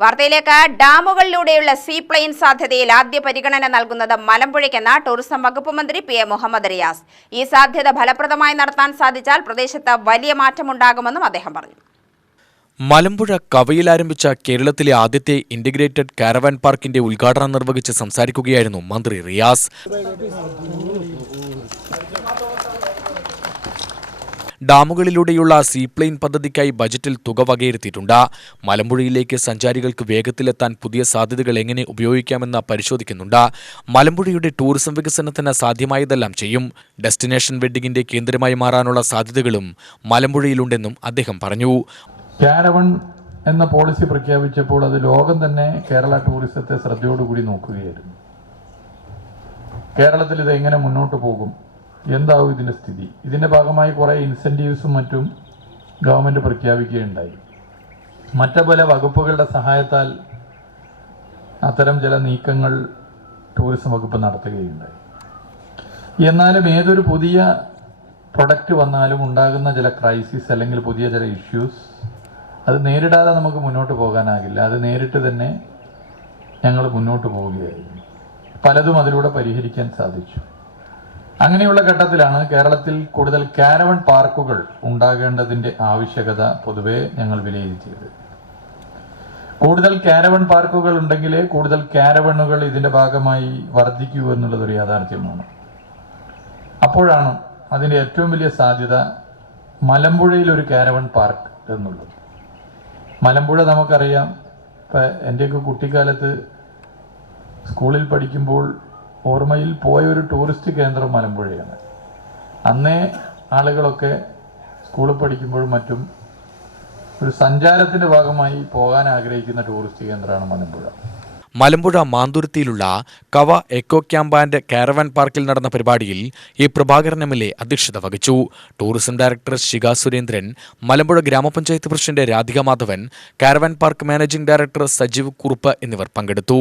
വാർത്തയിലേക്ക്. ഡാമുകളിലൂടെയുള്ള സീപ്ലെയിൻ സാധ്യതയിൽ ആദ്യ പരിഗണന നൽകുന്നത് മലമ്പുഴയ്ക്കെന്ന ടൂറിസം വകുപ്പ് മന്ത്രി പി എ മുഹമ്മദ് റിയാസ്. ഈ സാധ്യത ഫലപ്രദമായി നടത്താൻ സാധിച്ചാൽ പ്രദേശത്ത് വലിയ മാറ്റമുണ്ടാകുമെന്നും അദ്ദേഹം പറഞ്ഞു. മലമ്പുഴ കവയിൽ ആരംഭിച്ച കേരളത്തിലെ ആദ്യത്തെ ഇന്റഗ്രേറ്റഡ് കാരവാൻ പാർക്കിന്റെ ഉദ്ഘാടനം നിർവഹിച്ച് സംസാരിക്കുകയായിരുന്നു മന്ത്രി റിയാസ്. ഡാമുകളിലൂടെയുള്ള സീപ്ലെയിൻ പദ്ധതിക്കായി ബജറ്റിൽ തുക വകയിരുത്തിയിട്ടുണ്ട്. മലമ്പുഴയിലേക്ക് സഞ്ചാരികൾക്ക് വേഗത്തിലെത്താൻ പുതിയ സാധ്യതകൾ എങ്ങനെ ഉപയോഗിക്കാമെന്ന് പരിശോധിക്കുന്നുണ്ട്. മലമ്പുഴയുടെ ടൂറിസം വികസനത്തിന് സാധ്യമായതെല്ലാം ചെയ്യും. ഡെസ്റ്റിനേഷൻ വെഡ്ഡിംഗിന്റെ കേന്ദ്രമായി മാറാനുള്ള സാധ്യതകളും മലമ്പുഴയിലുണ്ടെന്നും അദ്ദേഹം പറഞ്ഞു. കാരവൺ എന്ന പോളിസി പ്രഖ്യാപിച്ചപ്പോൾ അത് ലോകം തന്നെ കേരള ടൂറിസത്തെ ശ്രദ്ധയോടുകൂടി നോക്കുകയായിരുന്നു. കേരളത്തിൽ ഇത് എങ്ങനെ മുന്നോട്ട് പോകും, എന്താവും ഇതിൻ്റെ സ്ഥിതി? ഇതിൻ്റെ ഭാഗമായി കുറേ ഇൻസെൻറ്റീവ്സും മറ്റും ഗവൺമെൻറ് പ്രഖ്യാപിക്കുകയുണ്ടായി. മറ്റു പല വകുപ്പുകളുടെ സഹായത്താൽ അത്തരം ചില നീക്കങ്ങൾ ടൂറിസം വകുപ്പ് നടത്തുകയുണ്ടായി. എന്നാലും ഏതൊരു പുതിയ പ്രൊഡക്റ്റ് വന്നാലും ഉണ്ടാകുന്ന ചില ക്രൈസിസ് അല്ലെങ്കിൽ പുതിയ ചില ഇഷ്യൂസ് അത് നേരിടാതെ നമുക്ക് മുന്നോട്ട് പോകാനാകില്ല. അത് നേരിട്ട് തന്നെ ഞങ്ങൾ മുന്നോട്ട് പോവുകയായിരുന്നു. പലതും അതിലൂടെ പരിഹരിക്കാൻ സാധിച്ചു. അങ്ങനെയുള്ള ഘട്ടത്തിലാണ് കേരളത്തിൽ കൂടുതൽ കാരവൺ പാർക്കുകൾ ഉണ്ടാകേണ്ടതിൻ്റെ ആവശ്യകത പൊതുവെ ഞങ്ങൾ വിലയിരുത്തിയത്. കൂടുതൽ കാരവൺ പാർക്കുകൾ ഉണ്ടെങ്കിലേ കൂടുതൽ കാരവണുകൾ ഇതിൻ്റെ ഭാഗമായി വർദ്ധിക്കൂ എന്നുള്ളതൊരു യാഥാർത്ഥ്യമാണ്. അപ്പോഴാണ് അതിൻ്റെ ഏറ്റവും വലിയ സാധ്യത മലമ്പുഴയിൽ ഒരു കാരവൺ പാർക്ക് എന്നുള്ളത്. മലമ്പുഴ നമുക്കറിയാം. ഇപ്പം എൻ്റെയൊക്കെ കുട്ടിക്കാലത്ത് സ്കൂളിൽ പഠിക്കുമ്പോൾ ഓർമ്മയിൽ പോയ ഒരു ടൂറിസ്റ്റ് കേന്ദ്രം മലമ്പുഴയാണ്. അന്നേ ആളുകളൊക്കെ സ്കൂളിൽ പഠിക്കുമ്പോഴും മറ്റും ഒരു സഞ്ചാരത്തിൻ്റെ ഭാഗമായി പോകാൻ ആഗ്രഹിക്കുന്ന ടൂറിസ്റ്റ് കേന്ദ്രമാണ് മലമ്പുഴ. മലമ്പുഴ മാന്തുരുത്തിയിലുള്ള Kava eco camp and caravan പാർക്കിൽ നടന്ന പരിപാടിയിൽ എ പ്രഭാകരൻ MLA അധ്യക്ഷത വഹിച്ചു. Tourism director Shikha Surendran, Malampuzha grama panchayat president Radhika Madhavan, caravan park managing director Sajeev Kurup എന്നിവർ പങ്കെടുത്തു.